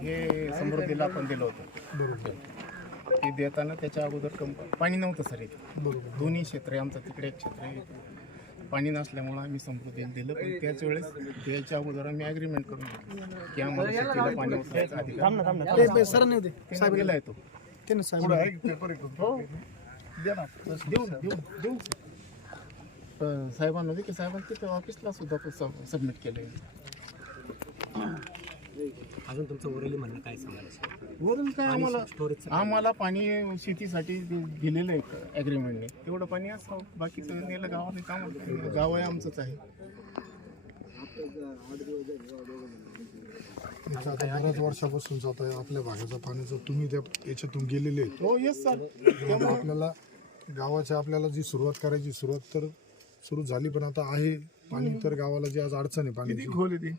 हे समृद्धीला आपण दिलं होतं. बरोबर ते देताना त्याच्या अगोदर कंप पाणी नव्हतं सर इथे. बरोबर. दोन्ही क्षेत्र आहे आमचं तिकडे एक क्षेत्र आहे पाणी नसल्यामुळं आम्ही समृद्धीला दिलं. पण त्याच वेळेस द्यायच्या अगोदर आम्ही ॲग्रीमेंट करून घेतलं की आम्हाला शेतीला पाणी उचलायचा अधिकार सर नाही साहेब गेलाय तो. ते साहेब हो. देऊ देऊ देऊ साहेबांना दे की साहेबांना तिथे ऑफिसला सुद्धा सबमिट केलंय. अजून तुमचं वरली म्हणणं काय सांगायला वरून काय आम्हाला स्टोरेज आम्हाला पाणी शेतीसाठी दिलेलं आहे ॲग्रीमेंटने तेवढं पाणी असावं बाकीचं नेलं गावाने काम गाव आहे आमचंच आहे. आता बऱ्याच वर्षापासून जात आहे आपल्या भागाचं पाण्याचं तुम्ही त्या याच्यातून गेलेले आहेत. हो येस सर त्यामुळे आपल्याला गावाच्या आपल्याला जी सुरुवात करायची सुरुवात तर सुरू झाली पण आता आहे पाणी तर गावाला जी आज अडचण आहे पाण्याची. खोल ती?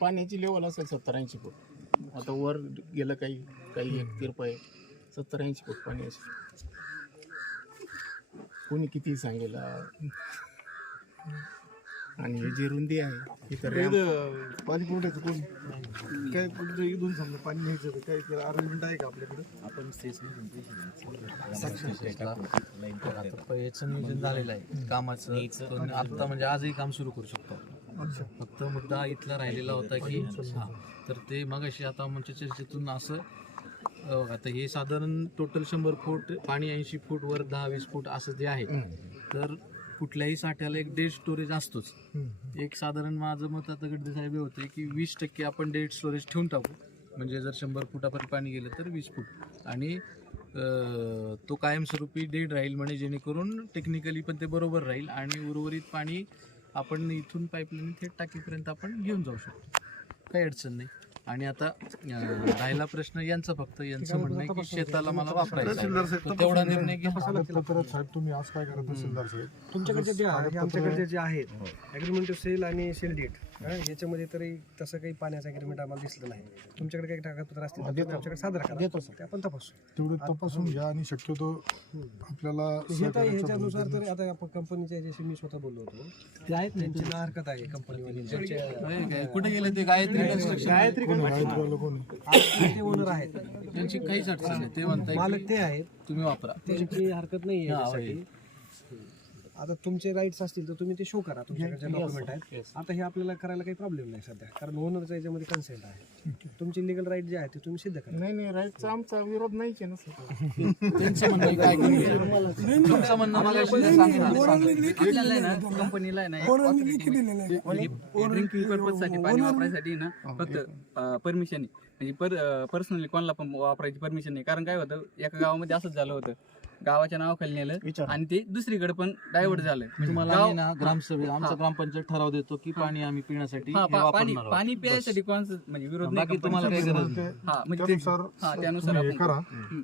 पाण्याची लेवल असेल सत्तर ऐंशी फूट. आता वर गेलं काही काही एक तिरप आहे. सत्तर ऐंशी फूट पाणी असेल. कोणी किती सांगेल? आणि हे जी रुंदी आहे ही तर पाणी पुरवठ्याचं कोण? काय कुठं इथून समजा पाणी न्यायचं तर काय अरेंजमेंट आहे का आपल्याकडे? आपण याचं नियोजन झालेलं आहे. कामाचं. आता म्हणजे आजही काम सुरू करू शकतो. फक्त मुद्दा इथला राहिलेला होता की हा. तर ते मगाशी आता आमच्या चर्चेतून असं अं, आता हे साधारण टोटल शंभर फूट पाणी ऐंशी फूट वर दहा वीस फूट असं जे आहे तर कुठल्याही साठ्याला एक डेड स्टोरेज असतोच. एक साधारण माझं मत आता गडदे साहेब हे होते की वीस टक्के आपण डेड स्टोरेज ठेवून टाकू. म्हणजे जर शंभर फुटापर्यंत पाणी गेलं तर वीस फूट. आणि तो कायमस्वरूपी डेड राहील म्हणजे जेणेकरून टेक्निकली पण ते बरोबर राहील आणि उर्वरित पाणी आपण इथून पाईपलाईन थेट टाकीपर्यंत आपण घेऊन जाऊ शकतो. काही अडचण नाही. आणि आता राहिला प्रश्न यांचा फक्त यांचं म्हणणं आहे की शेताला मला वापरायचं आहे. तो तेवढा निर्णय घ्या कागदपत्रात साहेब तुम्ही आज काय करत तहसीलदार साहेब? तुमच्याकडचे जे आहे आमच्याकडचे जे आहेत अग्रीमेंट टू सेल आणि सेल डेट याच्यामध्ये तरी तसं काही पाण्याचं अग्रीमेंट आम्हाला दिसलं नाही. तुमच्याकडे काही कागदपत्र असतील तर आमच्याकडे सादर करा. देतो सर ते आपण तपासू. तेवढे तपासून घ्या आणि शक्यतो आपल्याला हे तर सहकार्याचा ह्याच्यानुसार तर आता आपण कंपनीच्या याच्याशी मी स्वतः बोललो होतो ते आहेत त्यांची ना हरकत आहे कंपनीवाली? कुठे गेले ते? गायत्री कन्स्ट्रक्शन कोण ते ओनर आहेत. त्यांची काहीच अडचण नाही. ते म्हणताय मालक ते आहेत. तुम्ही वापरा. त्यांची हरकत नाही हा, आहे. आता तुमचे राईट्स असतील तर तुम्ही ते शो करा. तुमच्याकडे जे डॉक्युमेंट आहेत. आता हे आपल्याला करायला काही प्रॉब्लेम नाही सध्या. कारण ओनरचा याच्यामध्ये कन्सेंट आहे. तुमचे लिगल राईट जे आहे ते तुम्ही सिद्ध करा. नाही नाही राईटचा आमचा विरोध नाहीच आहे ना सर. त्यांचं म्हणणं आहे? काय करू? तुमचं म्हणणं मला आपल्याला आहे ना कंपनीला आहे ना ड्रिंकिंग पर्पजसाठी पाणी वापरायसाठी ना फक्त परमिशन म्हणजे पर पर्सनली कोणाला पण वापरायची परमिशन नाही. कारण काय होतं एका गावामध्ये असंच झालं होतं. गावाच्या नावाखाली नेलं आणि ते दुसरीकडे पण डायव्हर्ट झालं. म्हणजे तुम्हाला गाव- आम्ही ना ग्रामसभेत आमचा ग्रामपंचायत ठराव देतो की पाणी आम्ही पिण्यासाठी हा, हे पा- पाणी वापरणार आहोत. पाणी प्यायसाठी कोणाचं म्हणजे विरोध नाही बाकी तुम्हाला काही कंपनीचा. गरज नाही. हा म्हणजे ते- त्यानुसार हा त्यानुसार तुम्ही हे आपण करा हम्म.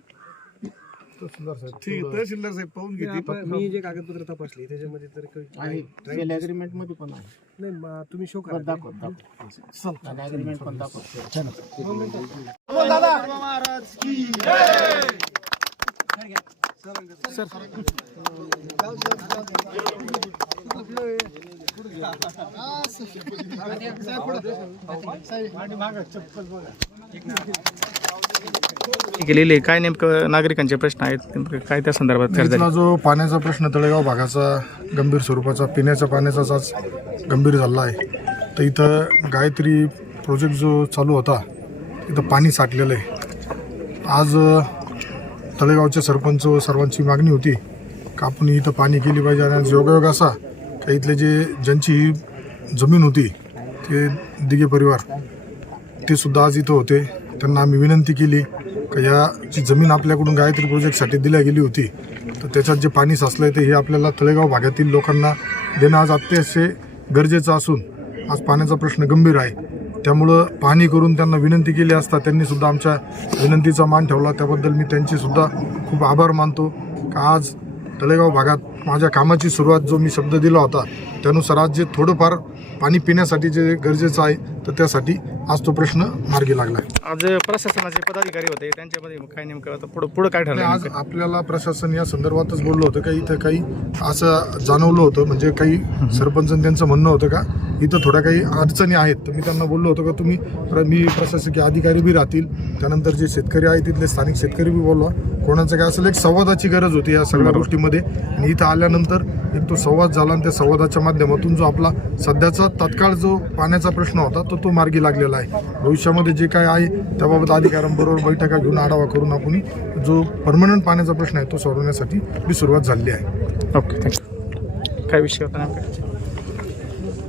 तहसीलदार साहेब तहसीलदार साहेब पाहून आपण- मी जे कागदपत्र तपासली त्याच्यामध्ये तर काही- आहे सेल ॲग्रीमेंटमध्ये पण आहे. नाही म- तुम्ही शो करा. दाखव ॲग्रीमेंट पण दाखव केलेली आहे काय नेमकं नागरिकांचे प्रश्न आहेत? नेमकं काय त्या संदर्भात चर्चा इथला जो पाण्याचा प्रश्न तळेगाव भागाचा गंभीर स्वरूपाचा पिण्याच्या पाण्याचाच आज गंभीर झाला आहे. तर इथं गायत्री प्रोजेक्ट जो चालू होता तिथं पाणी साठलेलं आहे. आज अ, तळेगावचे सरपंच व सर्वांची मागणी होती का आपण इथं पाणी केली पाहिजे आणि योगायोग असा का इथले जे ज्यांची ही जमीन होती ते दिघे परिवार ते सुद्धा आज इथं होते. त्यांना आम्ही विनंती केली का या जी जमीन आपल्याकडून गायत्री प्रोजेक्टसाठी दिल्या गेली होती तर त्याच्यात जे पाणी साचलं आहे ते हे आपल्याला तळेगाव भागातील लोकांना देणं आज अत्यंत गरजेचं असून आज पाण्याचा प्रश्न गंभीर आहे. त्यामुळं पाहणी करून त्यांना विनंती केली असता त्यांनी सुद्धा आमच्या विनंतीचा मान ठेवला. त्याबद्दल मी त्यांचे सुद्धा खूप आभार मानतो. का आज तळेगाव भागात माझ्या कामाची सुरुवात जो मी शब्द दिला होता त्यानुसार आज जे थोडंफार पाणी पिण्यासाठी जे गरजेचं आहे तर त्यासाठी आज तो प्रश्न मार्गी लागला आहे. आज प्रशासनाचे पदाधिकारी होते त्यांच्यामध्ये काय नेमकं आता पुढं पुढं काय ठरलं आज आपल्याला प्रशासन या संदर्भातच बोललं होतं का? इथं काही असं जाणवलं होतं म्हणजे काही सरपंच त्यांचं म्हणणं होतं का? इथं थोड्या काही अडचणी आहेत तर मी त्यांना बोललो होतो का तुम्ही मी प्रशासकीय अधिकारी बी राहतील त्यानंतर जे शेतकरी आहेत तिथले स्थानिक शेतकरी बी बोलवा. कोणाचं काय असेल एक संवादाची गरज होती या सगळ्या गोष्टीमध्ये. आणि इथं आल्यानंतर एक तो संवाद झाला आणि त्या संवादाच्या माध्यमातून जो आपला सध्याचा तात्काळ जो पाण्याचा प्रश्न होता तो तो मार्गी लागलेला आहे. भविष्यामध्ये जे काय आहे त्याबाबत अधिकाऱ्यांबरोबर बैठका घेऊन आढावा करून आपण जो परमनंट पाण्याचा प्रश्न आहे तो सोडवण्यासाठी बी सुरुवात झाली आहे. ओके थँक्यू काय विषय होता नेमका?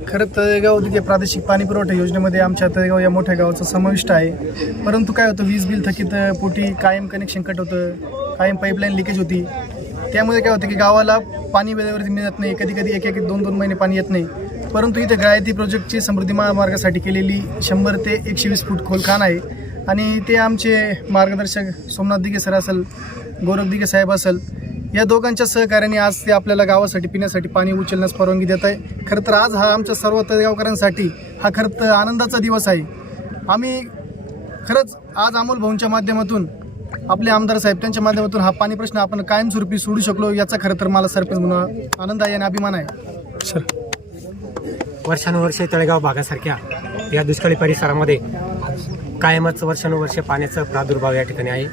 खरं तळेगाव तिथे प्रादेशिक पाणी पुरवठा योजनेमध्ये आमच्या तळेगाव या मोठ्या गावाचा समाविष्ट आहे. परंतु काय होतं वीज बिल थकीत पोटी कायम कनेक्शन कट होतं कायम पाईपलाईन लिकेज होती. त्यामुळे काय होतं की गावाला पाणी वेळेवरती मिळत नाही. कधी कधी एक एक दोन दोन महिने पाणी येत नाही. परंतु इथे गायत्री प्रोजेक्टची समृद्धी महामार्गासाठी केलेली शंभर ते एकशे वीस फूट खोल खाण आहे. आणि ते आमचे मार्गदर्शक सोमनाथ दिघे सर असेल गौरव दिघे साहेब असेल या दोघांच्या सहकार्याने आज ते आपल्याला गावासाठी पिण्यासाठी पाणी उचलण्यास परवानगी देत आहे. खरं तर आज हा आमच्या सर्व तळेगावकरांसाठी हा खरं तर आनंदाचा दिवस आहे. आम्ही खरंच आज अमोल भाऊंच्या माध्यमातून आपले आमदार साहेब त्यांच्या माध्यमातून हा पाणी प्रश्न आपण कायमस्वरूपी सोडू शकलो याचा खरं तर मला सरपंच म्हणून आनंद आहे आणि अभिमान आहे. सर. वर्षानुवर्षे तळेगाव भागासारख्या या दुष्काळी परिसरामध्ये कायमच वर्षानुवर्षे पाण्याचा प्रादुर्भाव या ठिकाणी आहे.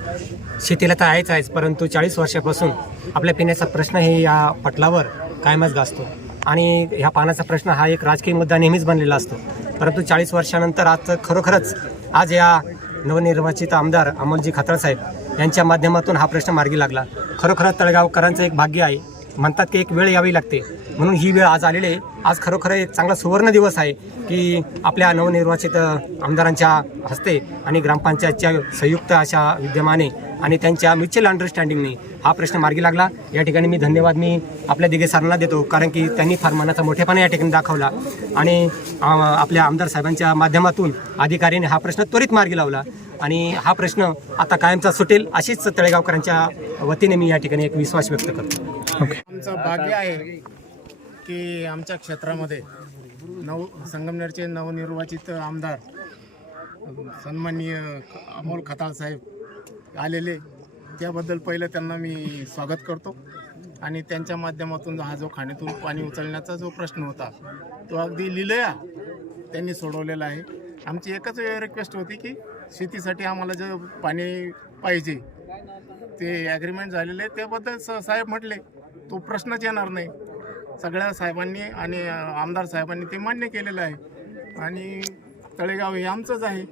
शेतीला तर आहेच आहेच परंतु चाळीस वर्षापासून आपल्या पिण्याचा प्रश्न हे या पटलावर कायमच गाजतो. आणि ह्या पाण्याचा प्रश्न हा एक राजकीय मुद्दा नेहमीच बनलेला असतो. परंतु चाळीस वर्षानंतर आज खरोखरच आज या नवनिर्वाचित आमदार अमोलजी खताळ साहेब यांच्या माध्यमातून हा प्रश्न मार्गी लागला. खरोखरच तळगावकरांचं एक भाग्य आहे. म्हणतात की एक वेळ यावी लागते. म्हणून ही वेळ आज आलेली आहे. आज खरोखर एक चांगला सुवर्ण दिवस आहे की आपल्या नवनिर्वाचित आमदारांच्या हस्ते आणि ग्रामपंचायतच्या संयुक्त अशा विद्यमाने आणि त्यांच्या म्युच्युअल अंडरस्टँडिंगने हा प्रश्न मार्गी लागला. या ठिकाणी मी धन्यवाद मी आपल्या दिघे सरांना देतो कारण की त्यांनी फार मनाचा मोठेपणा या ठिकाणी दाखवला. आणि आपल्या आमदार साहेबांच्या माध्यमातून अधिकाऱ्यांनी हा प्रश्न त्वरित मार्गी लावला. आणि हा प्रश्न आता कायमचा सुटेल अशीच तळेगावकरांच्या वतीने मी या ठिकाणी एक विश्वास व्यक्त करतो. आमचं भाग्य आहे की आमच्या क्षेत्रामध्ये नव संगमनेरचे नवनिर्वाचित आमदार सन्माननीय अमोल खताळ साहेब आलेले त्याबद्दल पहिलं त्यांना मी स्वागत करतो. आणि त्यांच्या माध्यमातून हा जो खाणीतून पाणी उचलण्याचा जो प्रश्न होता तो अगदी लिलया त्यांनी सोडवलेला आहे. आमची एकच रिक्वेस्ट होती की शेतीसाठी आम्हाला जे पाणी पाहिजे ते ॲग्रीमेंट झालेले आहे. त्याबद्दल स साहेब म्हटले तो प्रश्नच येणार नाही. सगळ्या साहेबांनी आणि आमदार साहेबांनी ते मान्य केलेलं आहे. आणि तळेगाव हे आमचंच आहे.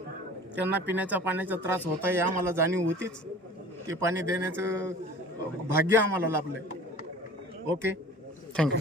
त्यांना पिण्याच्या पाण्याचा त्रास होता हे आम्हाला जाणीव होतीच ते पाणी देण्याचं भाग्य आम्हाला लाभलं आहे ओके थँक्यू